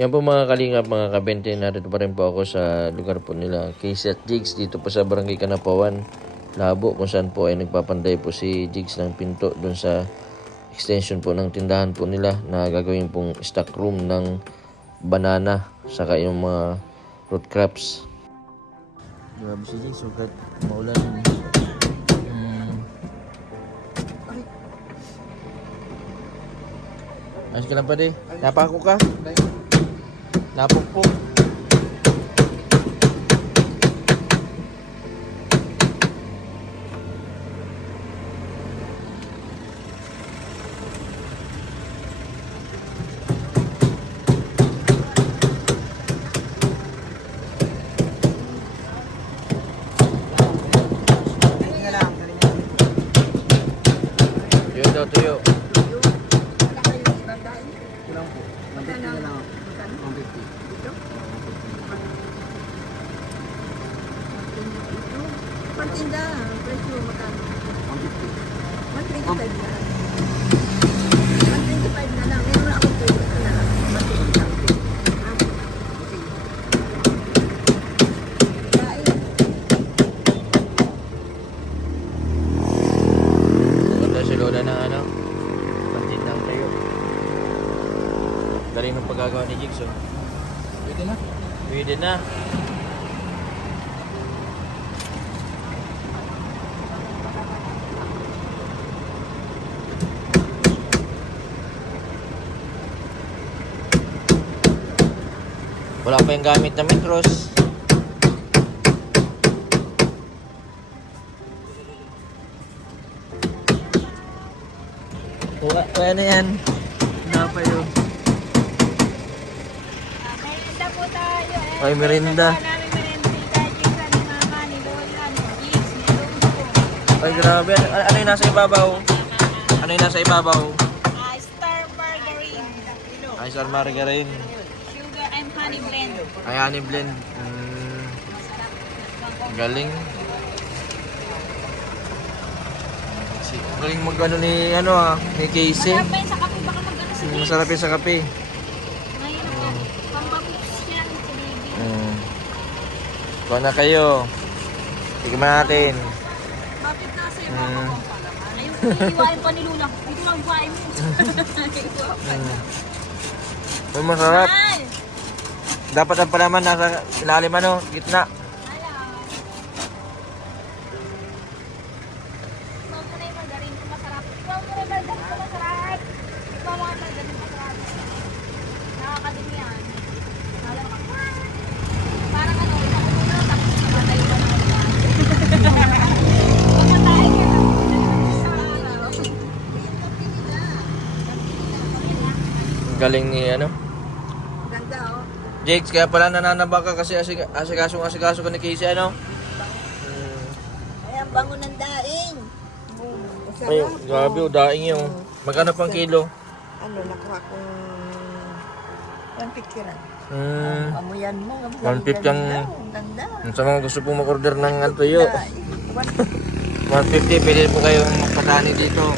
Yan po mga kalingap, mga kabente, narito pa rin po ako sa lugar po nila Casey at Jigs dito po sa Barangay Kanapawan, Labo, kung saan po ay nagpapanday po si Jigs ng pinto dun sa extension po ng tindahan po nila na gagawin pong stock room ng banana saka yung mga root crops. Grabe si Jigs, so kahit maulan ayos ka lang pa di? Napako ka? Napukpok. Tuyo daw, tuyo. Pantinda, presyo magkano? 125 na lang. 125 na lang. Meron ako tuyo na lang. 125. Punta si Lola ng ano? Pantindang tayo. Galing ng paggagawa ni Jigs, oh. Pwede na. Pwede na. Wala pa yung gamit na metros. Kaya na yan. Wala pa yun. Merinda po tayo. Ay, merinda. Namin merinda. Jinsa ni mama, ni Lola, ni Jigs, ni Lungso. Ay, grabe. Ano yung nasa ibabaw? Ano yung nasa ibabaw? Star Margarine. Ay, sir, margarine. Sugar and honey blend. Ay, honey blend. Galing. Galing mag-ano ni, ni Casey. Masarap pa yun sa kape. Baka mag-ano sa Jigs. Masarap yun sa kape. Ngayon ang pambabuks yan sa baby. Kuha na kayo. Tignan natin. Bakit nasa iyo mga palaman? Ayun, iiwain pa ni Lula. Dito lang iiwain mo. Ay, masarap. Ay! Dapat ang palaman nasa ilalim gitna. Ikaw mo na yung margarine ko masarap. Ikaw mo na yung margarine ko masarap. Ikaw mo ang margarine ko masarap. Nakakadumi yan. Parang ano, ikaw mo na tapos namatay ka na. Mamatay ka na. Galing ni Ganda oh. Jakes, kaya pala nananaba ka kasi asikaso ka ni Casey, Ay, ang bango ng daing. Ay, grabe, daing yung. Magkano pang kilo? Ano, nakuha kong 150 lang. Amuyan mo. 150 ang... Ganda. Sa mga gusto po mag-order ng tuyo. 150, pwede po kayong magpatani dito.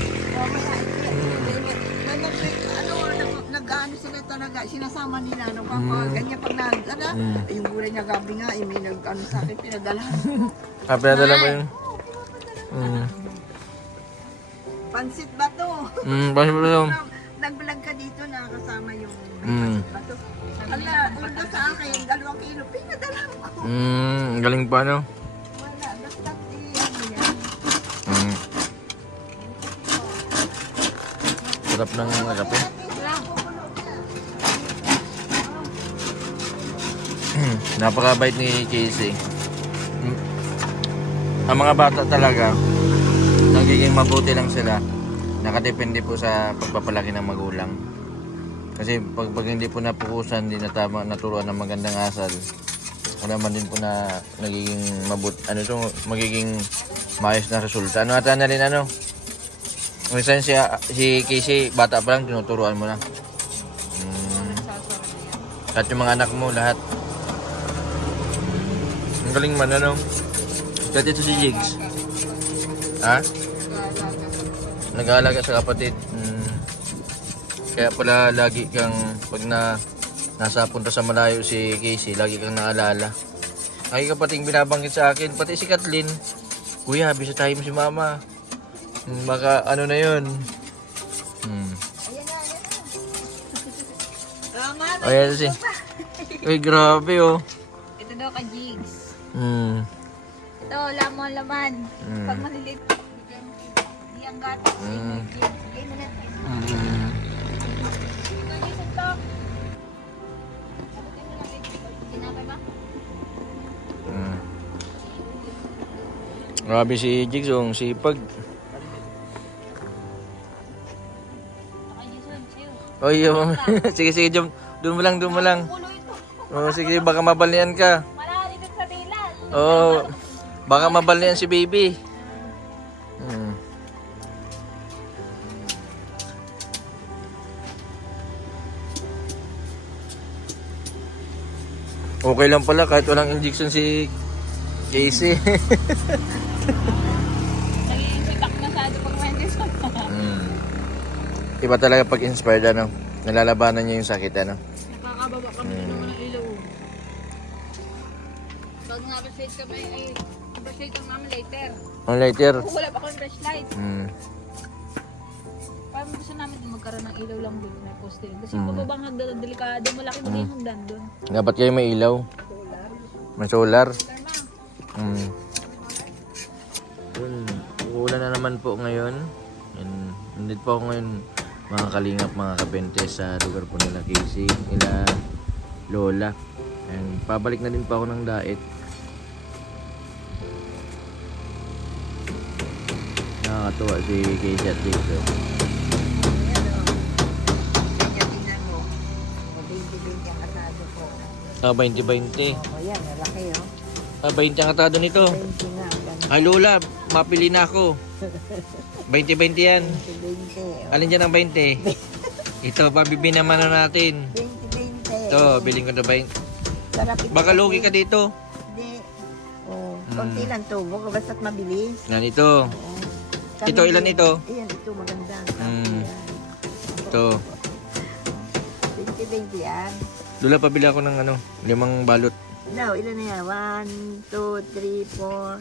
Nag-ano sila talaga, sinasama nila, ganyan pag yung gulay niya gabi nga, may nag-ano sa akin, pinadalahan. Pinadala mo yun? Pansit ba to? Bakit mo yun? Nag-vlog ka dito na kasama yung pansit ba to? Ala, ulo sa akin, 2 kilo, pinadalahan ko. Galing pa, no? Wala, basta ano yan. Sarap ng kape. Napakabait ni Casey. Ang mga bata talaga, nagiging mabuti lang sila. Nakadepende po sa pagpapalaki ng magulang. Kasi pag hindi po napukusan, hindi naturuan ng magandang asal, wala man din po na nagiging magiging maayos na resulta. Ano ata na rin Minsan si Casey, bata pa lang, tinuturuan mo na. At yung mga anak mo, lahat. Ang galing man, Dati ito si Jigs. Ha? Nag-aalaga sa kapatid. Kaya pala lagi kang, pag nasa punta sa malayo si Casey, lagi kang naalala. Lagi ka pating binabanggit sa akin, pati si Kathleen. Kuya, bisitahin mo si mama. Baka ano na yun. Oo nga, Ayan si. Uy, grabe oh. ito daw ka jigs. Ito, laman. Pag malilit, di ang gatas. Bigay mo natin. Ito, gisip to. Sabutin mo lang ito. Sinabay ba? Grabe si Jigs, oh, sipag. Saka Jason, sa'yo. Oy, sige, doon mo lang. Kulo ito. Oh, sige, baka mabalian ka. Malaki dito sa dila. Oh, baka mabalian si baby. Okay lang pala kahit walang injection si Casey. Naging sitak masyado pag may Jason. Iba talaga pag inspired, ano. Nalalabanan niya yung sakit, ano. Nakakababa kami ng ilaw. Pag nga-appreciate kami, ay appreciate ang namin later. Ang lighter. Wala pa akong flashlight. Parang gusto namin din magkaroon ng ilaw lang doon na poste. Kasi pababang hagdan, delikado, malaki maging hagdan doon. Dapat kayo may ilaw. May solar. Uulan na naman po ngayon. Nandito po ako ngayon, mga kalingap, mga kabente, sa lugar po nila Casey, nila Lola. And pabalik na din pa ako ng Dait. Nakakatuwa si Casey at dito. Ah, 20-20. Ayan, malaki oh. Ah, 20 ang atado nito. 20 nga, ganun. Ay Lola, mapili na ako. 20-20 yan. 20. Alin dyan ang 20? Ito, pabibi naman na natin. 20. Ito, biling ko na 20. Sarap ito. Baka lugi ka dito. Hindi. Oh, konti lang tubo, basta't mabilis. Yan ito. Oh. Ito, ilan ito? Ayan, ito maganda. Ito. 20 yan. Lola, pabili ako ng 5 balot. No, ilan na yan? 1, 2, 3, 4.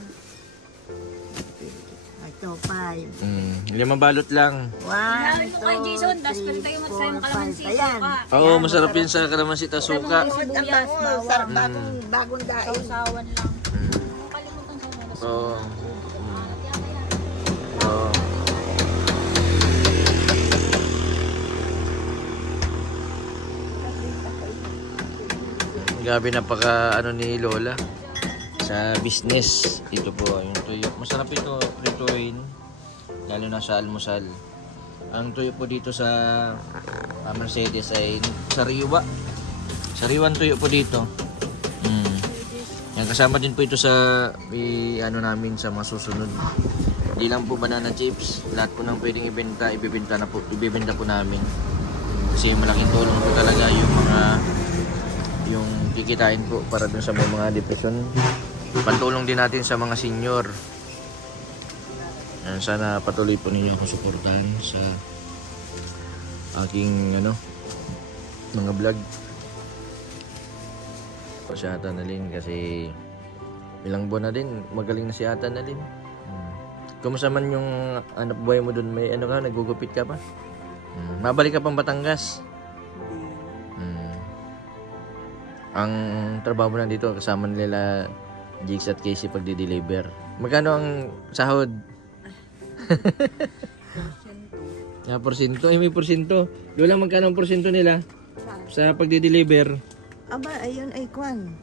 Ito, 5. 5 balot lang. 1, Sabi mo kay 2, Jason, das 3, kasi tayo magsayang kalamansi. Ayan. Oo, masarap yun sa kalamansi tasuka. Ang bango, sarap bagong daing. Sausawan lang. Kalimutan sa mga lasong. Oo. Yata yan. Oo. Gabi napaka ni Lola sa business. Ito po yung tuyo. Masarap ito prituin, lalo na sa almusal. Ang tuyo po dito sa Mercedes ay sariwa. Sariwan tuyo po dito. Yan, kasama din po ito sa namin sa mga susunod. Hindi lang po banana chips. Lahat po ng pwedeng ibenta, ibibenta po namin. Kasi malaking tulong po talaga yung kikitain po para dun sa mga depresyon. Pantulong din natin sa mga senior. Yan, sana patuloy po ninyo ako suportahan sa aking mga vlog. O si Ate Annalyn, kasi ilang buwan na din, magaling na si Ate Annalyn. Kumusta man yung anak buhay mo dun? May nagugupit ka pa? Mabalik ka pang Batangas? Ang trabaho mo lang dito, kasama nila Jigs at Casey pagdi-deliver. Magkano ang sahod? Porsyento. Ay, may porsyento. Lola, magkano ang porsyento nila sa pagdi-deliver? Aba, ayun ay kwan.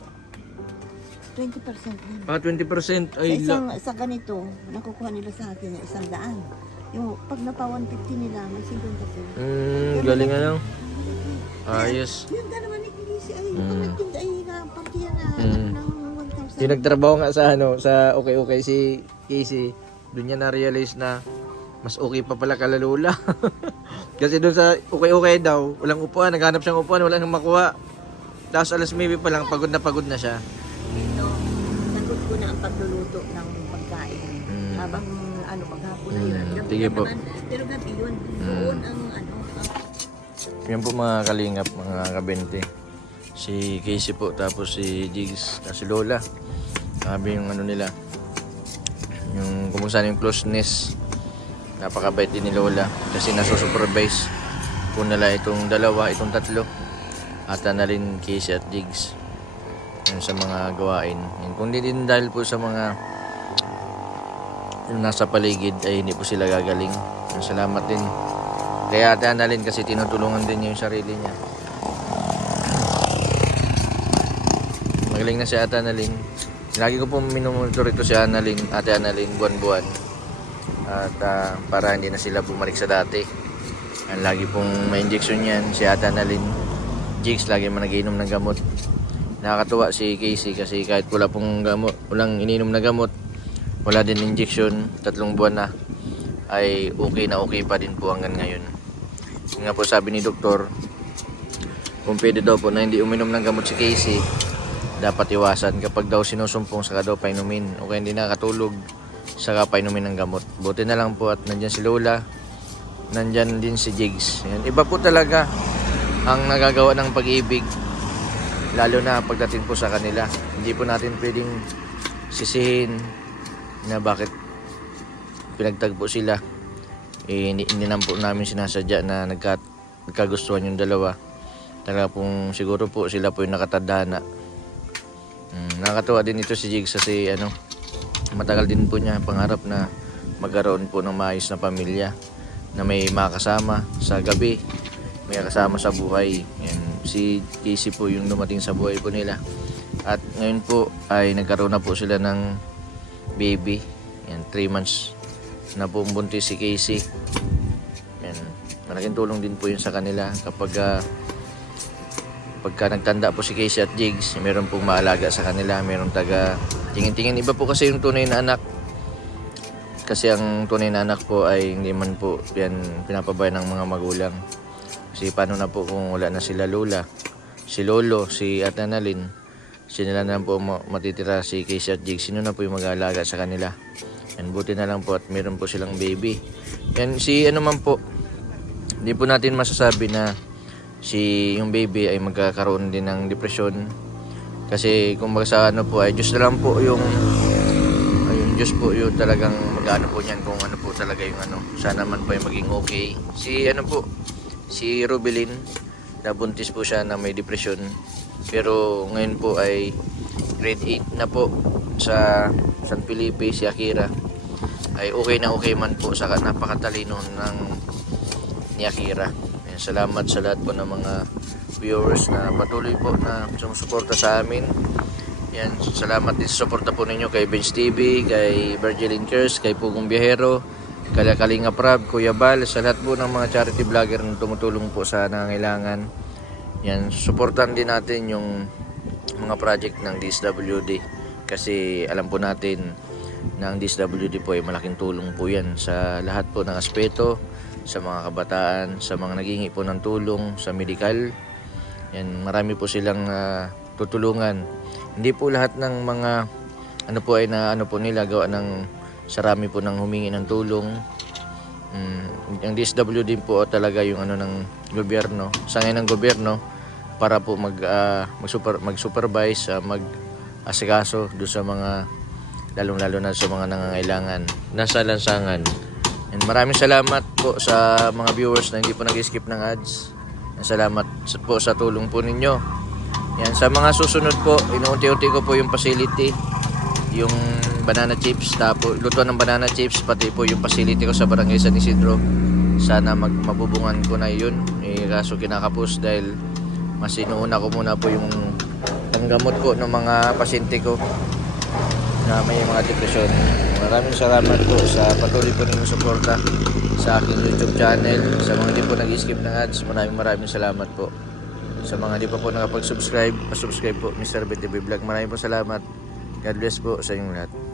20% lang. 20%. Sa Ay, sa ganito, nakukuha nila sa akin ng 100. Yung pag napa 150 nila, may 50%. galing Ayos. Yung naman ni Casey ay pag nagtinda ay partiya na ng 1,000. Yung nagtrabaho nga sa okay si Casey, doon niya na-realize na mas okay pa pala kala Lola. Kasi doon sa okay daw, walang upuan, naghanap siyang upuan, wala nang makuha. Tapos alas maybe pa lang, pagod na siya. Ito, sagot ko na ang pagluluto ng pagkain. Habang maghapon na yun. Gabi Sige na po. naman, pero gabi yun. Doon ang Yan po mga kalingap, mga kabente. Si Casey po, tapos si Jigs, tapos si Lola. Sabi yung ano nila, yung kumusta yung closeness. Napakabait din ni Lola kasi nasusupervise po nila itong dalawa, itong tatlo. At Annalyn, Casey at Jigs. Yung sa mga gawain. Yung, kundi din dahil po sa mga yung nasa paligid ay hindi po sila gagaling. Yung salamat din kaya Ate Annalyn kasi tinutulungan din niya yung sarili niya. Magaling na si Ate Annalyn. Lagi ko po minumonitor ito si Ate Annalyn buwan-buwan. At para hindi na sila bumalik sa dati. Ang lagi pong may injection yan si Ate Annalyn. Jigs lagi man nagiinom ng gamot. Nakakatuwa si Casey kasi kahit wala pong gamot, walang ininom na gamot, wala din injection, 3 buwan na, ay okay pa din po hanggang ngayon. Yung nga po sabi ni doktor, kung pwede daw po na hindi uminom ng gamot si Casey, dapat iwasan kapag daw sinusumpong saka daw painumin o kaya hindi nakatulog saka painumin ng gamot. Buti na lang po at nandyan si Lola, nandyan din si Jigs. Yan. Iba po talaga ang nagagawa ng pag-ibig, lalo na pagdating po sa kanila. Hindi po natin pwedeng sisihin na bakit pinagtagpo sila. Hindi naman po namin sinasadya na nagkagustuhan yung dalawa. Talaga pong siguro po sila po yung nakatadhana. Nakakatuwa din ito si Jigs kasi matagal din po niya pangarap na magkaroon po ng maayos na pamilya na may makasama sa gabi, may kasama sa buhay. Yan. Si Casey po yung dumating sa buhay po nila. At ngayon po ay nagkaroon na po sila ng baby. Yan, 3 months na po buntis si Casey. Yan, malaking tulong din po yun sa kanila kapag pagka nagtanda po si Casey at Jigs, meron pong maalaga sa kanila, meron taga tingin-tingin. Iba po kasi yung tunay na anak. Kasi ang tunay na anak po ay hindi man po yan pinapabayaan ng mga magulang. Kasi paano na po kung wala na sila Lola, si Lolo, si Ate Annalyn, sila na lang po matitira si Casey at Jigs. Sino na po yung mag-aalaga sa kanila? Yan, buti na lang po at meron po silang baby. Yan, si man po, hindi po natin masasabi na si yung baby ay magkakaroon din ng depresyon. Kasi kung sa po ay Diyos na lang po yung Diyos po yung talagang mag-ano po niyan kung ano po talaga yung sana man po ay maging okay. Si Rubilin, nabuntis po siya na may depression. Pero ngayon po ay grade 8 na po sa San Felipe. Si Akira ay okay man po sa napakatalino ni Akira. Ayan, salamat sa lahat po ng mga viewers na patuloy po na sumusuporta sa amin. Yan, salamat din sa suporta po ninyo kay Bench TV, kay Virgilin Curse, kay Pugong Biyahero, kay Kalinga Prab, Kuya Bal, sa lahat po ng mga charity vlogger na tumutulong po sa nangangailangan. Yan, suportahan din natin yung mga project ng DSWD kasi alam po natin na ang DSWD po ay malaking tulong po yan sa lahat po ng aspeto, sa mga kabataan, sa mga naghihingi po ng tulong sa medical. Yan, marami po silang tutulungan. Hindi po lahat ng mga po ay nila gawa ng sarami po ng humingi ng tulong. Ang DSWD po talaga yung ng gobyerno, sangay ng gobyerno para po mag-supervise, mag-asikaso doon sa mga lalong-lalo na sa mga nangangailangan nasa lansangan. And maraming salamat po sa mga viewers na hindi po nag-skip ng ads. Salamat po sa tulong po ninyo. Yan, sa mga susunod po, inuunti-unti ko po yung facility, yung banana chips, tapos luto ng banana chips, pati po yung facility ko sa Barangay San Isidro. Sana mabubungan ko na yun. Kaso kinakapos dahil mas inuuna ko muna po yung panggamot po ng mga pasyente ko na may mga depresyon. Maraming salamat po sa patuloy po ninyong suporta sa aking YouTube channel. Sa mga hindi po nag-skip ng ads, maraming salamat po. Sa mga hindi pa po nakapag-subscribe, pa-subscribe po Mr. Ben TV Vlog. Maraming po salamat. God bless po sa inyong lahat.